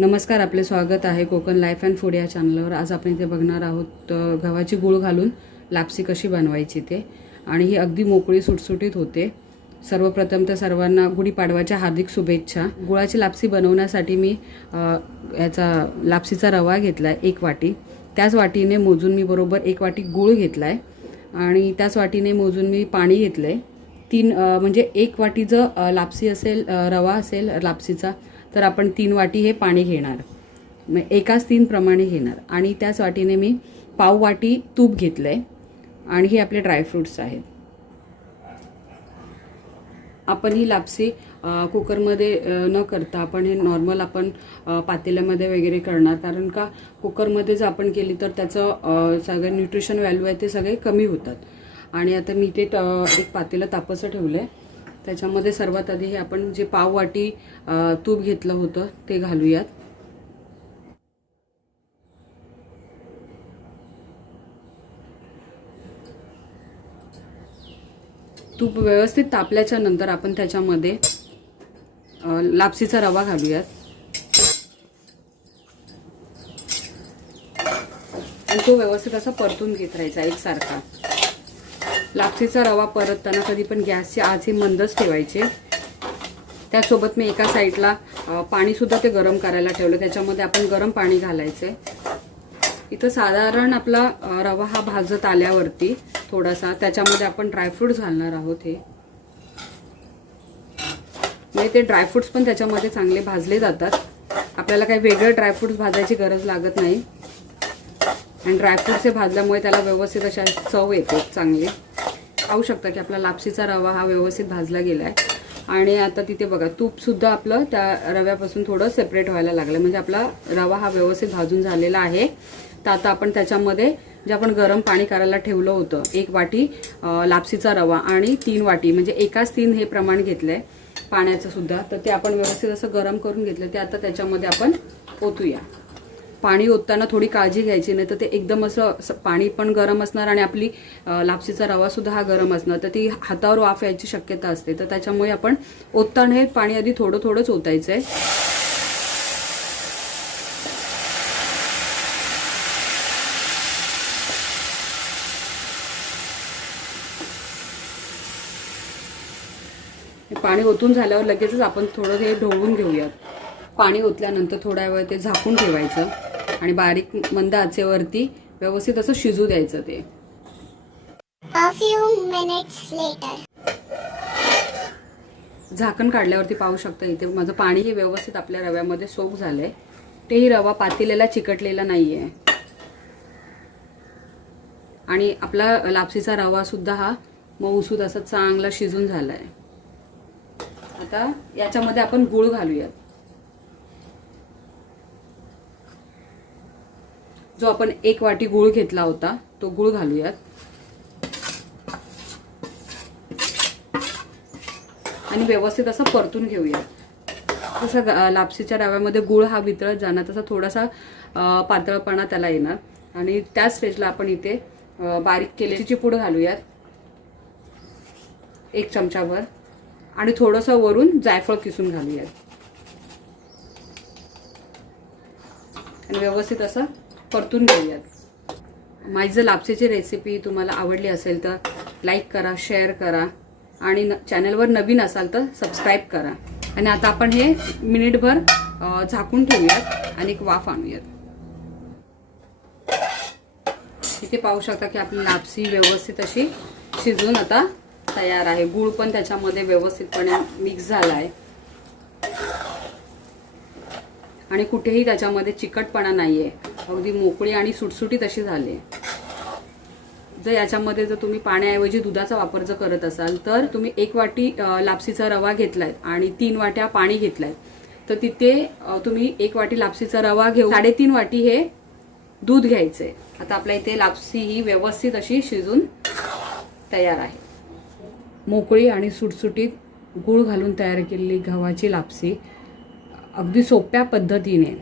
नमस्कार आपले स्वागत आहे कोकण लाईफ अँड फूड या चॅनलवर. आज आपण इथे बघणार आहोत गव्हाची गुळ घालून लापसी कशी बनवायची ते. आणि ही अगदी मोकळी सुटसुटीत होते. सर्वप्रथम तर सर्वांना गुढीपाडवाच्या हार्दिक शुभेच्छा. गुळाची लापसी बनवण्यासाठी मी याचा लापसीचा रवा घेतला आहे एक वाटी. त्याच वाटीने मोजून मी बरोबर एक वाटी गूळ घेतला आहे आणि त्याच वाटीने मोजून मी पाणी घेतलं आहे तीन म्हणजे एक वाटी जर लापसी असेल रवा असेल लापसीचा तर आपण तीन वाटी हे पाणी घेणार. मग एकाच तीनप्रमाणे घेणार. आणि त्याच वाटीने मी पाव वाटी तूप घेतलं आहे आणि हे आपले ड्रायफ्रूट्स आहेत. आपण ही लापसी कुकरमध्ये न करता आपण हे नॉर्मल आपण पातेल्यामध्ये वगैरे करणार. कारण का कुकरमध्ये जर आपण केली तर त्याचं सगळं न्यूट्रिशन व्हॅल्यू आहे ते सगळे कमी होतात. आणि आता मी ते एक पातेलं तापसं ठेवलं आहे त्याच्यामध्ये सर्वात आधी हे आपण जे पाव वाटी तूप घेतलं होतं ते घालूयात. तूप व्यवस्थित तापल्याच्या नंतर आपण त्याच्यामध्ये लापसीचा रवा घालूयात. आणि तो व्यवस्थित असा परतून घेत राहायचा एकसारखा. लापसीचा रवा परतताना कधी पण गॅसची आच मंदच ठेवायचे. त्यासोबत मी एका साईडला पाणीसुद्धा ते गरम करायला ठेवलं. त्याच्यामध्ये आपण गरम पाणी घालायचे इथं साधारण आपला रवा हा भाजत आल्यावरती थोडासा त्याच्यामध्ये आपण ड्रायफ्रूट्स घालणार आहोत हे. म्हणजे ते ड्रायफ्रुट्स पण त्याच्यामध्ये चांगले भाजले जातात. आपल्याला काही वेगळं ड्रायफ्रुट्स भाजायची गरज लागत नाही. आणि ड्रायफ्रुट्स हे भाजल्यामुळे त्याला व्यवस्थित अशा चव येते चांगली. पाहू शकता की आपला लापसीचा रवा हा व्यवस्थित भाजला गेला आहे आणि आता तिथे बघा तूपसुद्धा आपलं त्या रव्यापासून थोडं सेपरेट व्हायला लागलं म्हणजे आपला रवा हा व्यवस्थित भाजून झालेला आहे. तर आता आपण त्याच्यामध्ये जे आपण गरम पाणी करायला ठेवलं होतं एक वाटी लापसीचा रवा आणि तीन वाटी म्हणजे एकाच तीन हे प्रमाण घेतलं आहे पाण्याचं सुद्धा. तर ते आपण व्यवस्थित असं गरम करून घेतलं ते आता त्याच्यामध्ये आपण ओतूया. पाणी ओतताना थोडी काळजी घ्यायची नाही तर ते एकदम असं असं पाणी पण गरम असणार आणि आपली लापसीचा रवा सुद्धा हा गरम असणार. तर ती हातावर वाफ यायची शक्यता असते. तर त्याच्यामुळे आपण ओतताना हे पाणी आधी थोडं थोडंच ओतायचं आहे पाणी ओतून झाल्यावर लगेचच आपण थोडं हे ढवळून घेऊयात. पाणी ओतल्यानंतर थोड्या वेळ ते झाकून ठेवायचं. आणि बारीक मंद आचेवरती व्यवस्थित असं शिजू द्यायचं ते. झाकण काढल्यावरती पाहू शकता इथे माझं पाणी हे व्यवस्थित आपल्या रव्यामध्ये सोप झालंय. तेही रवा पातेलेला चिकटलेला नाहीये. आणि आपला लापसीचा रवा सुद्धा हा मऊसूद असा चांगला शिजून झालाय. आता याच्यामध्ये आपण गुळ घालूयात. जो आपण एक वाटी गुळ घेतला होता तो गुळ घालूयात. आणि व्यवस्थित असं परतून घेऊया जसं लापसीच्या रव्यामध्ये गुळ हा वितळत जाणार तसा थोडासा पातळपणा त्याला येणार. आणि त्याच स्टेजला आपण इथे बारीक केलेली पूड घालूयात. एक चमच्यावर आणि थोडंसं वरून जायफळ किसून घालूयात. आणि व्यवस्थित असं परतून घेऊयात. माझी जर लापसीची रेसिपी तुम्हाला आवडली असेल तर लाईक करा शेअर करा आणि न चॅनलवर नवीन असाल तर सबस्क्राईब करा. आणि आता आपण हे मिनिटभर झाकून ठेवूयात आणि एक वाफ आणूयात. इथे पाहू शकता की आपली लापसी व्यवस्थित अशी शिजून आता तयार आहे. गूळ पण त्याच्यामध्ये व्यवस्थितपणे मिक्स झाला आहे आणि कुठेही त्याच्यामध्ये चिकटपणा नाही आहे अगदी मोकळी आणि सुटसुटीत अशी झाली आहे. जर याच्यामध्ये जर तुम्ही पाण्याऐवजी दुधाचा वापर जर करत असाल तर तुम्ही एक वाटी लापसीचा रवा घेतलाय आणि तीन वाट्या पाणी घेतलाय. तर तिथे तुम्ही एक वाटी लापसीचा रवा घेऊ साडेतीन वाटी हे दूध घ्यायचंय. आता आपल्या इथे लापसी ही व्यवस्थित अशी शिजून तयार आहे. मोकळी आणि सुटसुटीत गूळ घालून तयार केलेली गव्हाची लापसी अगदी सोप्या पद्धतीने